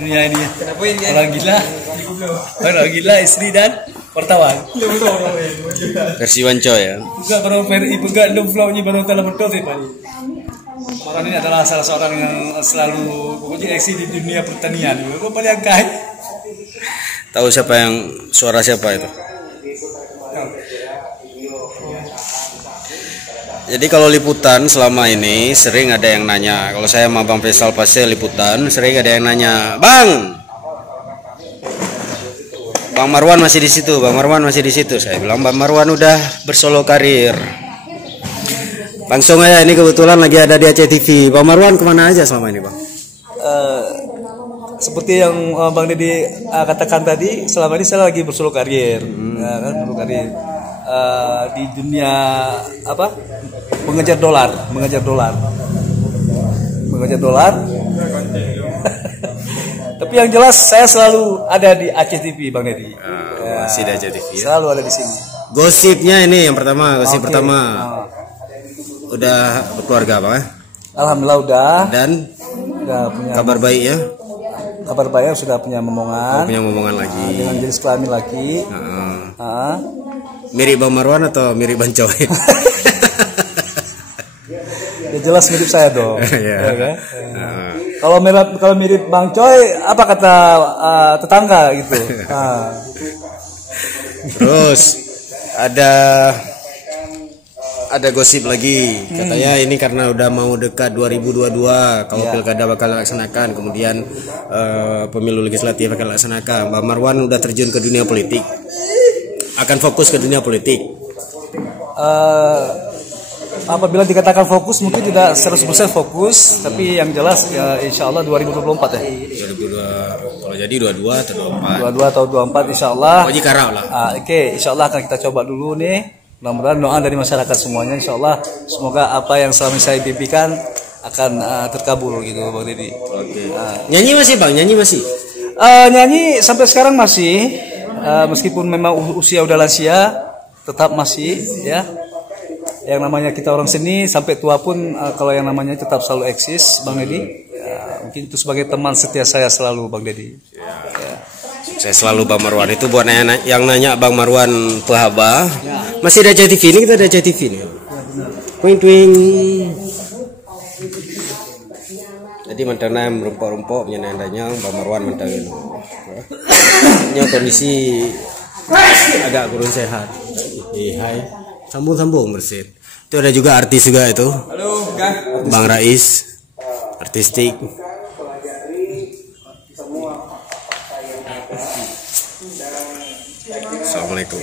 Dunia ini orang gila istri dan wartawan. Versi Wanco ya. Juga baru ibuga dong vlognya baru kalau betul sih Pak. Orang ini adalah salah seorang yang selalu pokoknya eksi di dunia pertanian. Gue paling kaya. Tahu siapa yang suara siapa itu? Jadi kalau liputan selama ini sering ada yang nanya. Kalau saya sama Bang Faisal pasti liputan sering ada yang nanya, Bang Marwan masih di situ, Bang Marwan masih di situ. Saya bilang Bang Marwan udah bersolo karir. Langsung aja ini kebetulan lagi ada di Aceh TV. Bang Marwan kemana aja selama ini Bang? Seperti yang Bang Deddy katakan tadi, selama ini saya lagi bersolo karir, bersolo karir di dunia apa? Mengejar dolar. Tapi yang jelas saya selalu ada di Aceh TV, Bang Deddy. Masih di Aceh TV ya? Selalu ada di sini. Gosipnya ini yang pertama, pertama. Udah berkeluarga Bang? Alhamdulillah udah. Dan udah punya kabar baik ya? Kabar baik, sudah punya momongan. Punya momongan lagi. Dengan jenis kelamin laki. Mirip Bang Marwan atau mirip Bang Coy? Ya jelas mirip saya dong. Ya kan? Kalau mirip Bang Coy, apa kata tetangga gitu? Terus ada gosip lagi, katanya ini karena udah mau dekat 2022, kalau pilkada bakal laksanakan, kemudian pemilu legislatif akan laksanakan. Bang Marwan udah terjun ke dunia politik, akan fokus ke dunia politik. Apabila dikatakan fokus mungkin tidak 100% fokus, tapi yang jelas ya insya Allah 2024 ya. 2022, kalau jadi 22 atau 24. 22 atau 24 insya Allah. Oji karau lah. Oke, insya Allah akan kita coba dulu nih. Mudah-mudahan doa dari masyarakat semuanya insya Allah semoga apa yang selama saya impikan akan terkabul gitu Bang Deddy. Nyanyi masih Bang? Nyanyi masih? Nyanyi sampai sekarang masih, meskipun memang usia udah lansia tetap masih ya. Yang namanya kita orang seni sampai tua pun kalau yang namanya tetap selalu eksis Bang Deddy. Mungkin itu sebagai teman setia saya selalu Bang Deddy. Saya selalu Bang Marwan itu buat yang nanya Bang Marwan Pahaba. Masih ada Aceh TV ini, kita ada Aceh TV nih. Twing. Jadi mentana merumpok-rumpok menyenandanya Bang Marwan mentangin. Ini kondisi agak kurang sehat. Hai. Sambung bersin. Itu ada juga artis juga itu. Halo, Bang Rais. Artistik. Assalamualaikum.